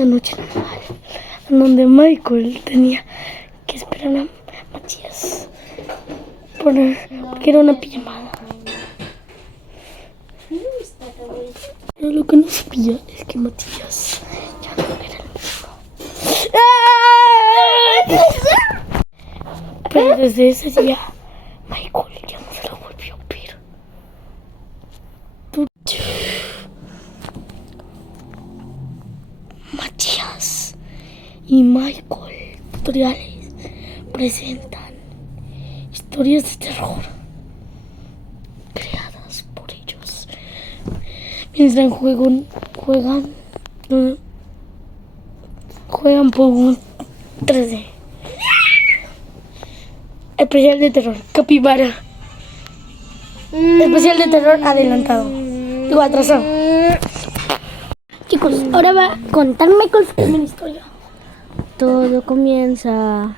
una noche normal, en donde Michael tenía que esperar a Matías porque era una pijamada. Pero lo que no sabía es que Matías ya no era el mismo. Pero desde ese día, Michael ya no se lo volvió a ver. Matías y Michael Tutoriales presentan historias de terror creadas por ellos mientras juegan por un 3D. Especial de terror, capibara. Especial de terror adelantado. Digo, atrasado. Chicos, ahora va a contarme con su primera historia. Todo comienza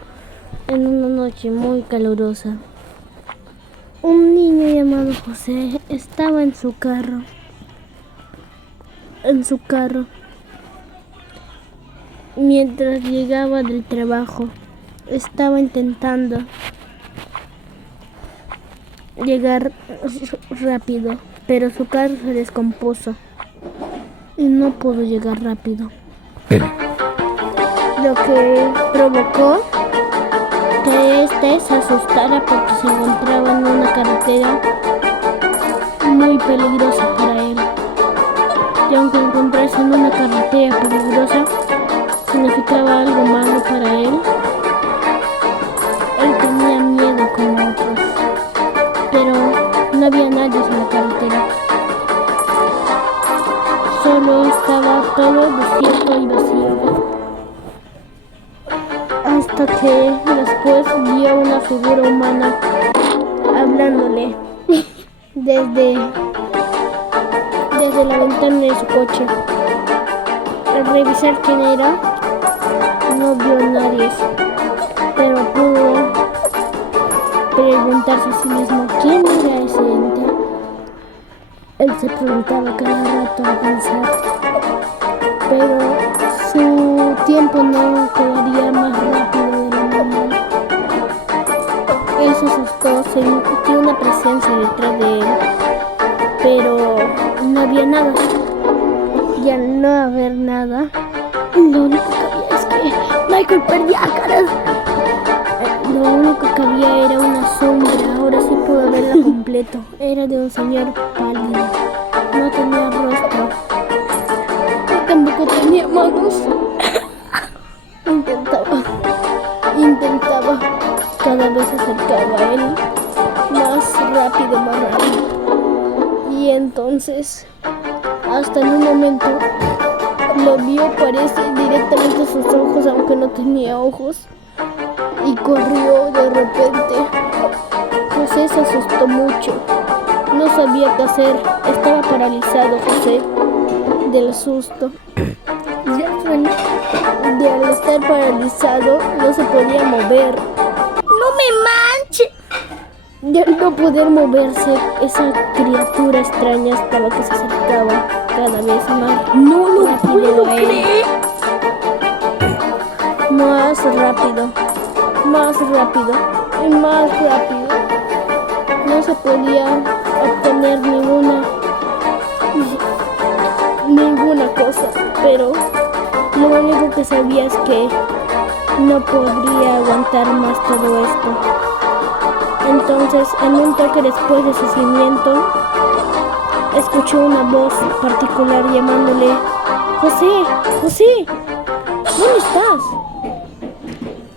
en una noche muy calurosa. Un niño llamado José estaba en su carro. Mientras llegaba del trabajo, estaba intentando llegar rápido, pero su carro se descompuso y no pudo llegar rápido, lo que provocó que éste se asustara porque se encontraba en una carretera muy peligrosa para él. Y aunque encontrarse en una carretera peligrosa significaba algo malo para él, él tenía miedo como otros, pero no había nadie en la carretera. Solo estaba todo desierto y vacío. Hasta que después vio una figura humana hablándole desde la ventana de su coche. Al revisar quién era, no vio a nadie, pero pudo preguntarse a sí mismo quién era ese ente. Él se preguntaba cada rato al pensar, pero su tiempo no quedaría más rápido de lo normal. Él se asustó, sintió una presencia detrás de él, pero no había nada. Y al no haber nada, lo único que había es que Michael perdía caras. Lo único que había era una sombra. Ahora sí pudo verla completo. Era de un señor pálido. No tenía rostro. Y tampoco tenía manos. Intentaba. Cada vez se acercaba a él. Más rápido. Y entonces, hasta en un momento, lo vio, parece, directamente a sus ojos, aunque no tenía ojos. Y corrió de repente. José se asustó mucho. No sabía qué hacer. Estaba paralizado José del susto. Y al estar paralizado no se podía mover. ¡No me manches! Y al no poder moverse, esa criatura extraña estaba que se acercaba cada vez más. ¡No lo puedo creer! Más rápido y más rápido. No se podía obtener ninguna cosa, pero lo único que sabía es que no podría aguantar más todo esto. Entonces, en un toque después de su cimiento, escuchó una voz particular llamándole: José, ¿dónde estás?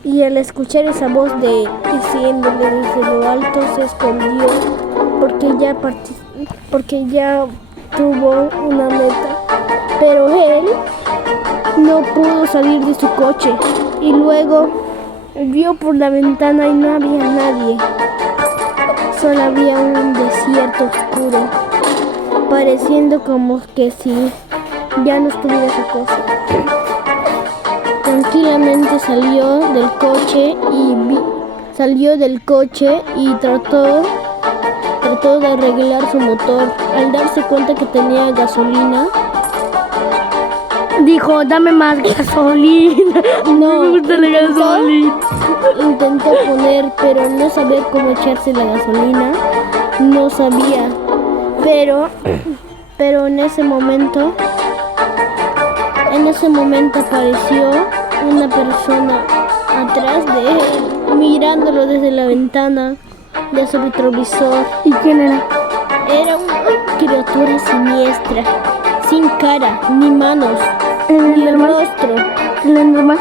Y al escuchar esa voz diciéndole desde lo alto, se escondió porque ya tuvo una meta. Pero él no pudo salir de su coche y luego vio por la ventana y no había nadie. Solo había un desierto oscuro, pareciendo como que si ya no estuviera su cosa. Tranquilamente salió del coche y trató de arreglar su motor. Al darse cuenta que tenía gasolina, Dijo, dame más gasolina. No, Me gusta la gasolina. intentó poner, pero al no saber cómo echarse la gasolina, no sabía. Pero en ese momento apareció una persona atrás de él, mirándolo desde la ventana de su retrovisor. ¿Y quién era? Era una criatura siniestra, sin cara, ni manos, ¿El ni Enderman? rostro. ¿El Enderman?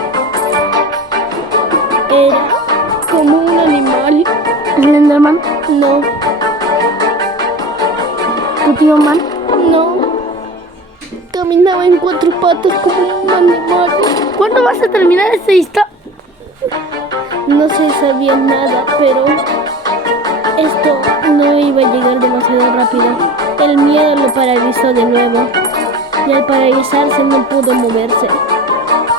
Era como un animal. ¿El Enderman? No, ¿Tu tío Man? no. Caminaba en cuatro patas como un animal. ¿Cuándo vas a terminar esta historia? No se sabía nada, pero esto no iba a llegar demasiado rápido. El miedo lo paralizó de nuevo y al paralizarse no pudo moverse.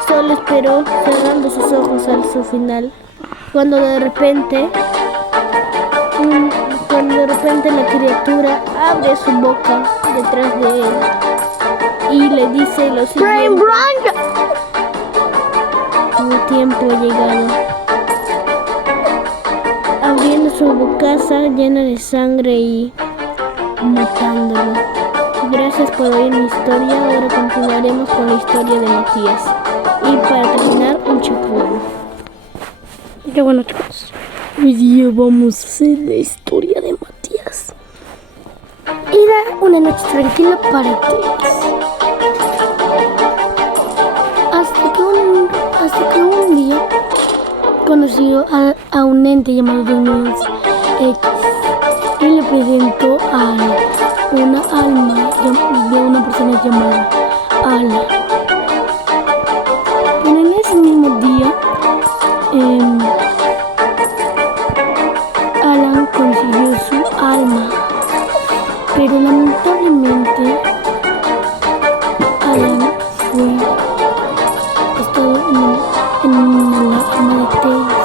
Solo esperó cerrando sus ojos al su final. Cuando de repente la criatura abre su boca detrás de él y le dice lo siguiente: tu tiempo ha llegado. Abriendo su bocaza llena de sangre y matándolo. Gracias por oír mi historia. Ahora continuaremos con la historia de Matías. Y para terminar, un chapuán. Qué bueno, chicos. Hoy día vamos a hacer la historia de Matías. Era una noche tranquila para Tails. Hasta que un día conoció a un ente llamado 2011 X y le presentó a una alma de una persona llamada Ala. Pero en ese mismo día, Alan consiguió su alma, pero lamentablemente Alan estaba en la alma de Tails.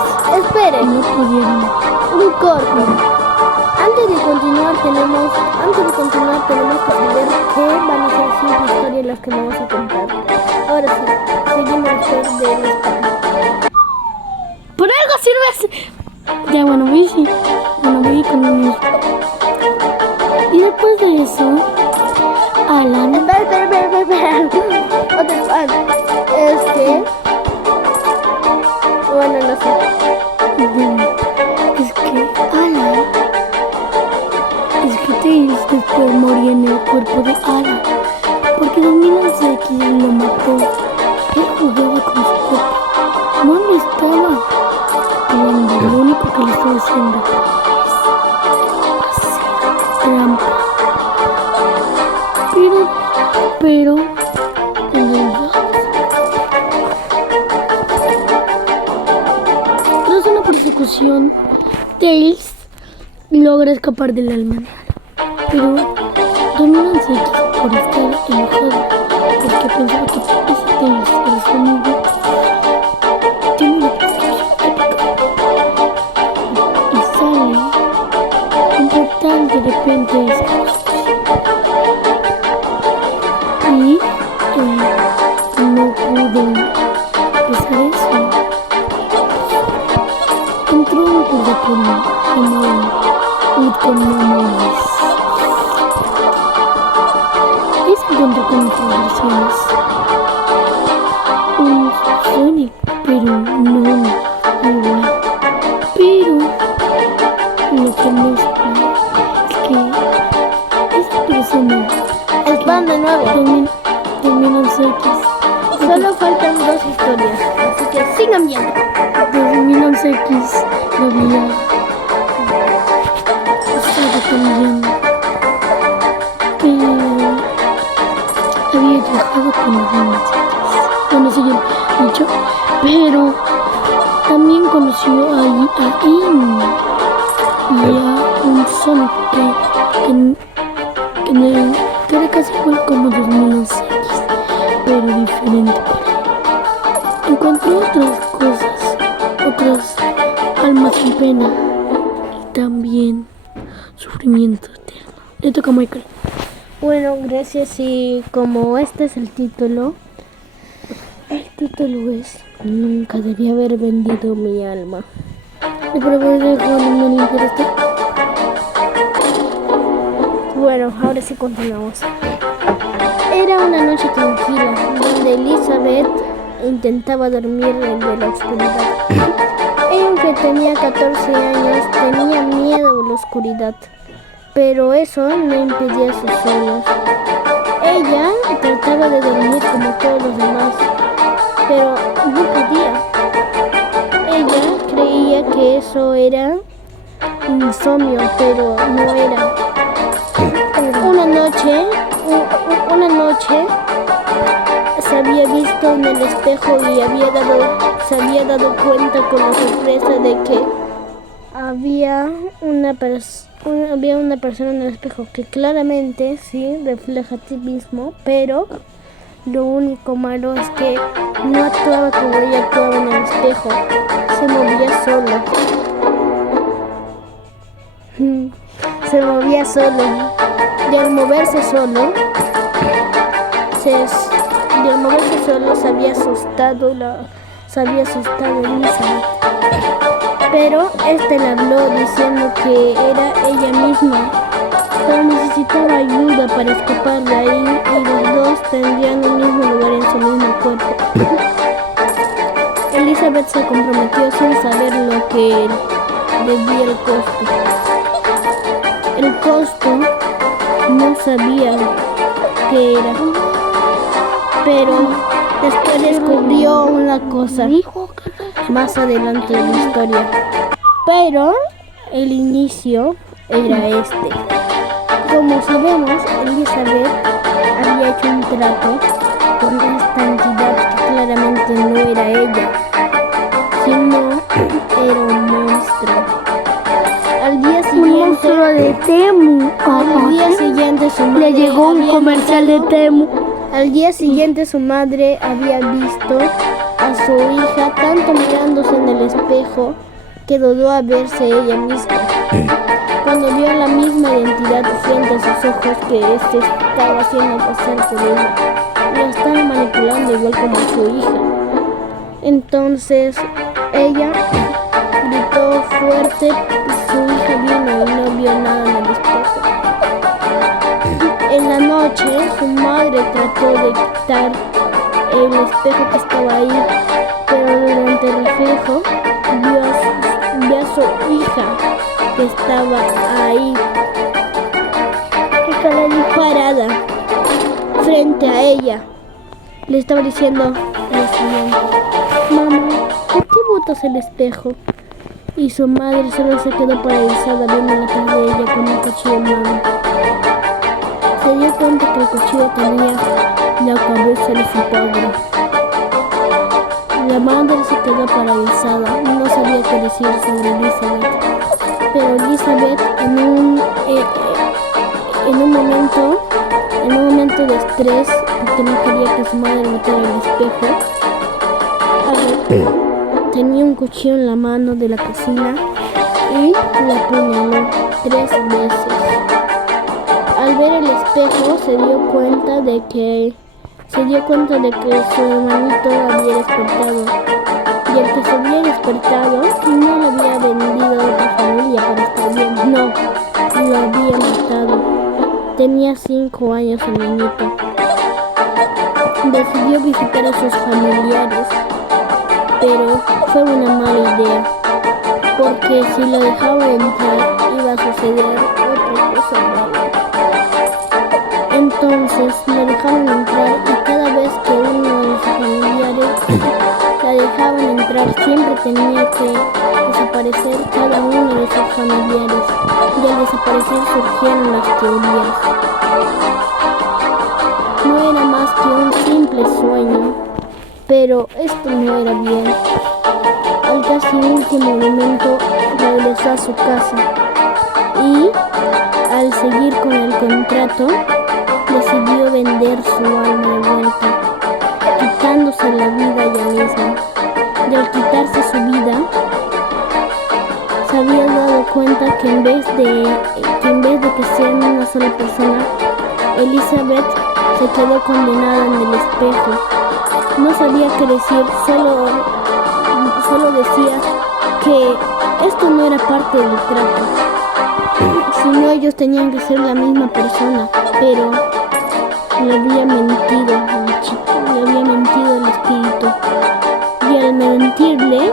Esperen, No pudieron. un corto. Antes de continuar tenemos que saber qué van a ser las 5 historias las que vamos a contar. Ahora sí, seguimos después del spam. Por algo sirve. Ya bueno, voy con un. Y después de eso, Alan. Espera. Otro spam. Bueno, no sé. Es que Alan. Es que Tails después moría en el cuerpo de Alan. Porque 2011 X lo mató. Él jugaba con su cuerpo. No lo estaba peleando. Lo único que le estaba haciendo es hacer trampa. Pero, en realidad, tras una persecución, Tails logra escapar del alma. Pero 2011 X, por estar enojado, porque pensaba que ese Tails era su amigo, tiene una persecución épica y sale un portal de repente y no pudo empezar eso. Entró en un purgatorio llamado Utcon Memories y se encontró con otras versiones. Un Sonic, pero no igual. Pero lo que no sabía es que esta persona Spam de nuevo. 2011 X Solo faltan 2 historias, así que sigan viendo. 2011 X lo había estado cambiando, pero había viajado con los 2011 X. Bueno, sí, yo he dicho, pero también conoció a Im y a un Sonic que era casi igual como 2011 X, pero diferente para él. Encontró otras cosas, otras almas en pena y también sufrimiento eterno. Le toca a Michael. Bueno, gracias, y como este es el título, título es? Nunca debí haber vendido mi alma. Pero no me interesa. Bueno, ahora sí continuamos. Era una noche tranquila, donde Elizabeth intentaba dormir de la oscuridad. Ella, aunque tenía 14 años, tenía miedo a la oscuridad, pero eso no impedía sus sueños. Ella trataba de dormir como todos los demás, pero no podía. Ella creía que eso era insomnio, pero no era. Una noche se había visto en el espejo y se había dado cuenta con la sorpresa de que había una persona en el espejo que claramente sí refleja a ti mismo, pero lo único malo es que no actuaba como ella actuaba en el espejo, se movía solo. Se movía solo y al moverse solo se había asustado Elizabeth. Pero este le habló diciendo que era ella misma, pero necesitaba ayuda para escapar de ahí y los dos tendrían el mismo lugar en su mismo cuerpo. Elizabeth se comprometió sin saber lo que debía el costo. El costo no sabía qué era, pero después descubrió una cosa más adelante de la historia. Pero el inicio era este. Como sabemos, Elizabeth había hecho un trato con esta entidad que claramente no era ella, sino era un monstruo. Al día siguiente, Un monstruo de Temu. al día siguiente su madre Le llegó un había comercial de visto- Temu. Al día siguiente su madre había visto a su hija tanto mirándose en el espejo que dudó a verse ella misma. Cuando vio la misma identidad frente a sus ojos que éste estaba haciendo pasar por ella, la estaba manipulando igual como a su hija. Entonces ella gritó fuerte y su hija vino y no vio nada en el espejo. En la noche su madre trató de quitar el espejo que estaba ahí, pero durante el reflejo vio a su hija que estaba ahí, parada frente a ella. Le estaba diciendo lo siguiente: mamá, ¿por qué botas el espejo? Y su madre solo se quedó paralizada viendo la cara de ella con un cuchillo en mano. Se dio cuenta que el cuchillo tenía la cabeza de su padre. La madre se quedó paralizada, no sabía qué decir sobre Elizabeth. Pero Elizabeth en un momento de estrés, porque no quería que su madre botara el espejo, tenía un cuchillo en la mano de la cocina y la apuñaló 3 veces. Al ver el espejo se dio cuenta de que su hermanito había despertado, y el que se había despertado no lo había vendido a otra familia para estar bien, no, lo había matado. Tenía 5 años el niñito. Decidió visitar a sus familiares, pero fue una mala idea, porque si lo dejaba entrar iba a suceder otra cosa mala. Entonces la dejaron entrar y cada vez que uno de sus familiares la dejaban entrar siempre tenía que desaparecer cada uno de sus familiares, y al desaparecer surgieron las teorías. No era más que un simple sueño, pero esto no era bien. Al casi último momento regresó a su casa y al seguir con el contrato decidió vender su alma de vuelta, quitándose la vida ella misma. Y al quitarse su vida, se había dado cuenta que en vez de que sean una sola persona, Elizabeth se quedó condenada en el espejo no sabía qué decir, solo decía que esto no era parte del trato, sino ellos tenían que ser la misma persona, pero le había mentido al chico, le había mentido al espíritu, y al mentirle,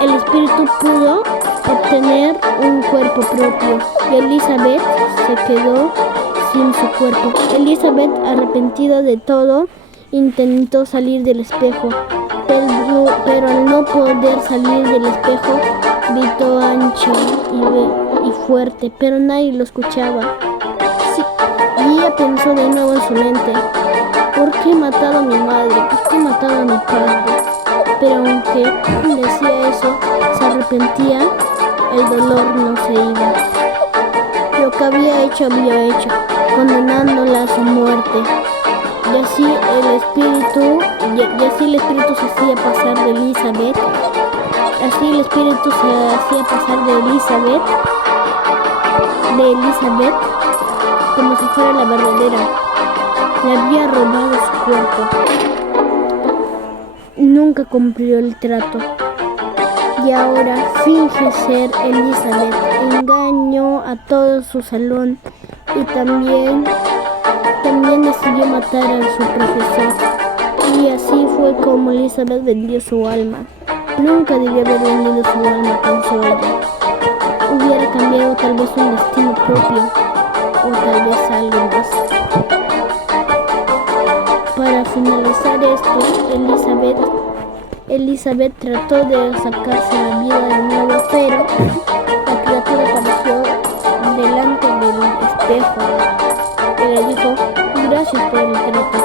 el espíritu pudo obtener un cuerpo propio, y Elizabeth se quedó sin su cuerpo. Elizabeth, arrepentida de todo, intentó salir del espejo, pero al no poder salir del espejo, gritó ancho y fuerte, pero nadie lo escuchaba. Sí, y ella pensó de nuevo en su mente: ¿por qué he matado a mi madre? ¿Por qué he matado a mi padre? Pero aunque decía eso, se arrepentía, el dolor no se iba. Lo que había hecho, condenándola a su muerte. Y así el espíritu se hacía pasar de Elizabeth. Así el espíritu se hacía pasar de Elizabeth, como si fuera la verdadera. Le había robado su cuerpo. Nunca cumplió el trato. Y ahora finge ser Elizabeth. Engañó a todo su salón y también decidió matar a su profesor. Y así fue como Elizabeth vendió su alma. Nunca debió haber vendido su alma, pensó ella. Hubiera cambiado tal vez un destino propio, o tal vez algo más. Para finalizar esto, Elizabeth trató de sacarse la vida de nuevo, pero la criatura apareció delante del espejo y le dijo: gracias por el trato,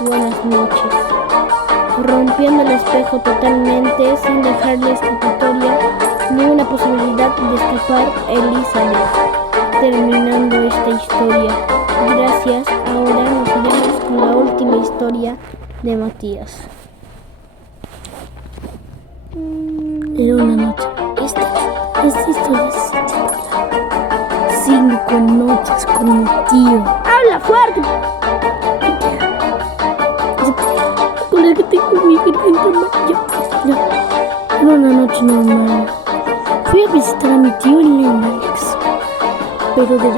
buenas noches. Rompiendo el espejo totalmente, sin dejarle escapatoria ni una posibilidad de escapar, Elizabeth, terminando esta historia. Gracias. Ahora nos iremos con la última historia de Matías. Era una noche. Esta historia se titula 5 noches con mi tío. ¡Habla fuerte! Con el que tengo mi garganta mal. Era una noche normal. Fui a visitar a mi tío en León, Alex. Pero de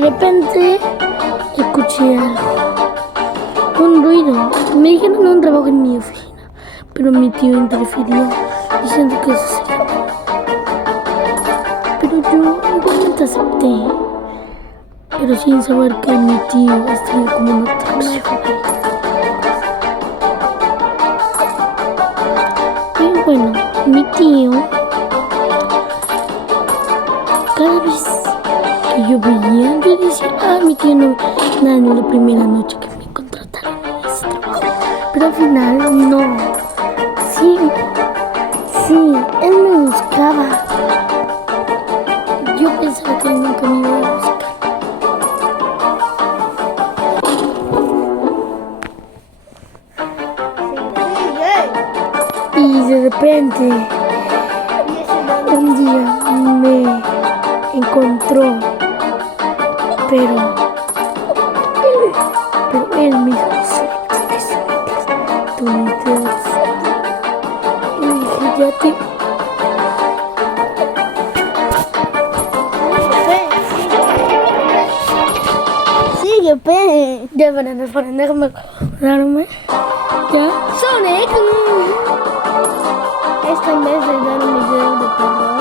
repente, escuché algo, un ruido. Me dijeron un trabajo en mi oficina, pero mi tío interfirió diciendo que eso sería. Pero yo igualmente acepté, pero sin saber que mi tío estaba como una atracción. Y bueno, mi tío, cada vez que yo veía, yo decía: mi tío no, nada, ni la primera noche que me contrataron en ese trabajo. Pero al final, no. Sí, él me buscaba. Yo pensaba que él nunca me iba a buscar. Y de repente, un día me encontró, pero él me dijo: tú me das. Y dije: ya te... Sigue, pe. Ya, esperen, déjame acordarme. Ya. Sonic. Esta en vez de dar un video de terror,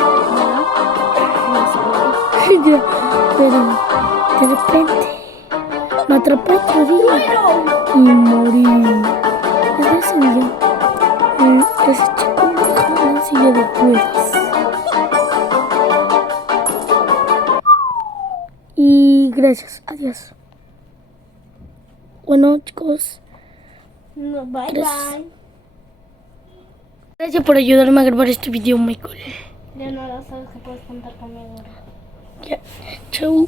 Ya, pero de repente me atrapó otro día y morí. Desde ese día, ese chico me dejó en una silla de ruedas. Y gracias, adiós. Bueno, chicos, no, bye Gracias. bye. Gracias por ayudarme a grabar este video, Michael. De nada, sabes que puedes contar conmigo. Ya, chau.